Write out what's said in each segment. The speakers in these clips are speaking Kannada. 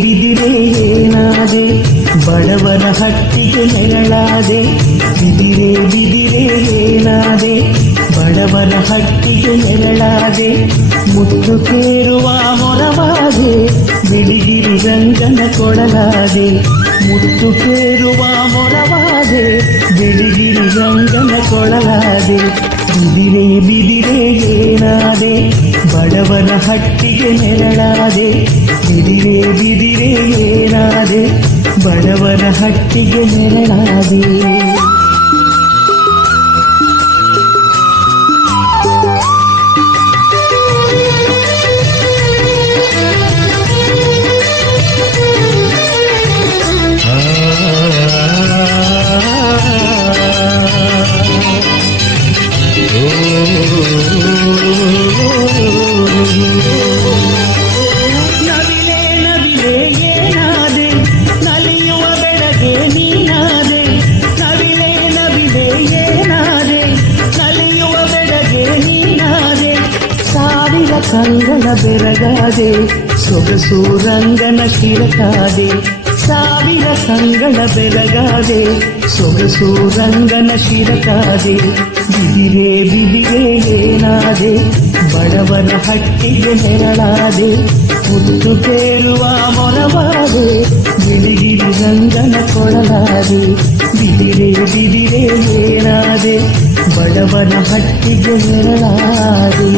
ಬಿದಿರೆ ಏನಾದೆ ಬಡವರ ಹಟ್ಟಿಗೆ ನೆರಳಾದೆ. ಬಿದಿರೆ ಏನಾದೆ ಬಡವರ ಹಟ್ಟಿಗೆ ನೆರಳಾದೆ. ಮುತ್ತು ಕೇರುವ ಮೊರವಾದೆ ಬಿಳಿಗಿರಿ ರಂಗನ ಕೊಡಲಾದೆ. ಮುತ್ತು ಕೇರುವ ಮೊರವಾದೆ ಬಿಳಿಗಿರಿ ರಂಗನ ಕೊಡಲಾದೆ. ಬಿದಿರೆ ಏನಾದೆ ಬಡವರ ಹಟ್ಟಿಗೆ ನೆರಳಾದೆ. ಬಿದಿರೆ ಏನಾದೆ ಬಡವರ ಹಟ್ಟಿಗೆ ನೆರಳಾದೆ. ಸಂಗನ ಬೆರಗಾದೆ ಸೊಗಸು ರಂಗನ ಶಿರಕಾದೆ. ಸಾವಿರ ಸಂಗನ ಬೆರಗಾದೆ ಸೊಗಸು ರಂಗನ ಶಿರಕಾದೆ. ಬಿದಿರೆ ಏನಾದೆ ಬಡವರ ಹಟ್ಟಿಗೆ ನೆರಳಾದೆ. ಮುತ್ತು ಕೇಳುವ ಮೊರವಾದೆ ಬಿಳಿಗಿರಿ ರಂಗನ ಕೊಡಲಾದೆ. ಬಿದಿರೆ ಏನಾದೆ ಬಡವರ ಹಟ್ಟಿಗೆ ನೆರಳಾದೆ.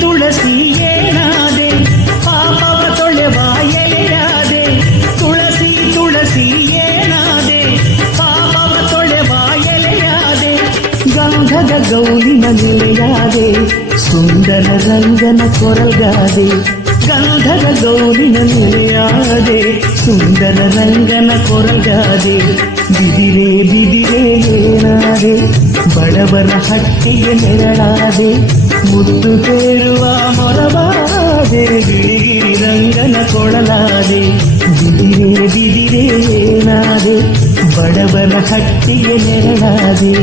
ತುಳಸಿ ಏನಾದೆ ಪಾಪವ ತೊಳೆವ ಎಲೆಯಾದೆ. ತುಳಸಿ ಏನಾದೆ ಪಾಪವ ತೊಳೆವ ಎಲೆಯಾದೆ. ಗಂಧದ ಗೌಲಿನ ನೆಲೆಯಾದೆ ಸುಂದರ ರಂಗನ ಕೊರಗಾದೆ. ಗಂಧದ ಗೌಲಿನ ನೆಲೆಯಾದೆ ಸುಂದರ ರಂಗನ ಕೊರಗಾದೆ. ಬಿದಿರೆ ಏನಾದೆ ಬಡವರ ಹಟ್ಟಿಗೆ ನೆರಳಾದೆ. ಮುತ್ತು ಕೇಳುವ ಮೊರವಾದೆ ಬಿಳಿಗಿರಿ ರಂಗನ ಕೊಡಲಾದೆ. ಬಿದಿರೆ ಏನಾದೆ ಬಡವರ ಹಟ್ಟಿಗೆ ನೆರಳಾದೆ.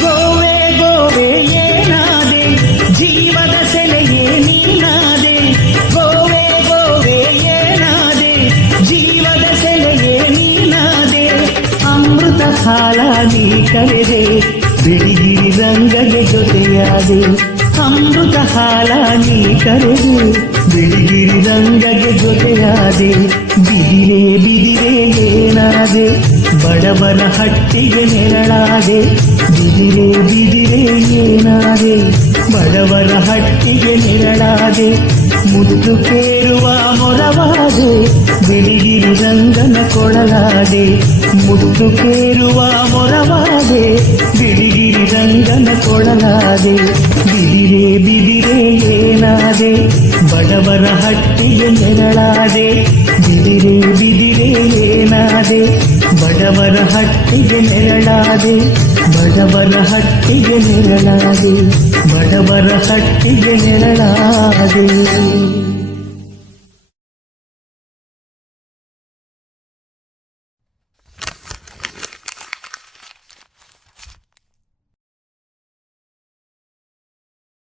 ಗೋವೆ ಏನಾದೆ ಜೀವದ ಸೆಲೆಯೇ ನೀನಾದೆ. ಗೋವೆ ಏನಾದೆ ಜೀವದ ಸೆಲೆಯೇ ನೀನಾದೆ. ಅಮೃತ ಹಾಲ ನೀ ಕರೆದೆ ಬಿಳಿಗಿರಿ ರಂಗಗೆ ಜೊತೆಯಾದೆ. ಅಮೃತ ಹಾಲ ನೀ ಕರೆದೆ ಬಿಳಿಗಿರಿ ರಂಗಗೆ ಜೊತೆಯಾದೆ. ಬಿದಿರೆ ಏನಾದೆ ಬಡವರ ಹಟ್ಟಿಗೆ ನೆರಳಾದೆ. ಬಿದಿರೆ ಏನಾದೆ ಬಡವರ ಹಟ್ಟಿಗೆ ನೆರಳಾದೆ. ಮುತ್ತು ಕೇಳುವ ಮೊರವಾದೆ ಬಿಳಿಗಿರಿ ರಂಗನ ಕೊಡಲಾದೆ. ಮುತ್ತು ಕೇಳುವ ಮೊರವಾದೆ ಬಿಳಿಗಿರಿ ರಂಗನ ಕೊಡಲಾದೆ. ಬಿದಿರೆ ಏನಾದೆ ಬಡವರ ಹಟ್ಟಿಗೆ ನೆರಳಾದೆ. ಬಿದಿರೆ ಏನಾದೆ ಬಡವರ ಹಟ್ಟಿಗೆ ನೆರಳಾದೆ. ಬಡವರ ಹಟ್ಟಿಗೆ ನೆರಳಾದೆ. ಬಡವರ ಹಟ್ಟಿಗೆ ನೆರಳಾದೆ.